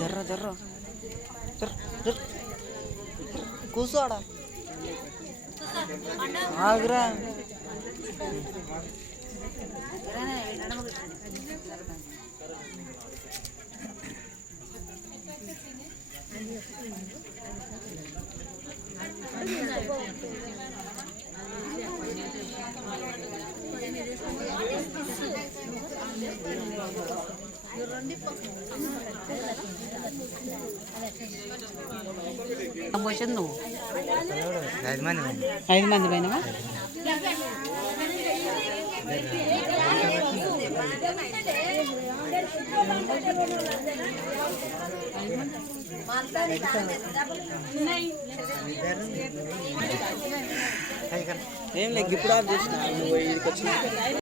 జర్ర జర్ర. జర్ర జర్ర. కూర్చోడా ఆగురా. నువ్వు ఐదు మంది ఐదు మంది పోయినావా ఏం లేదు ఇప్పుడు ఆఫ్ చేసిన. నువ్వు ఇక్కడికి వచ్చిన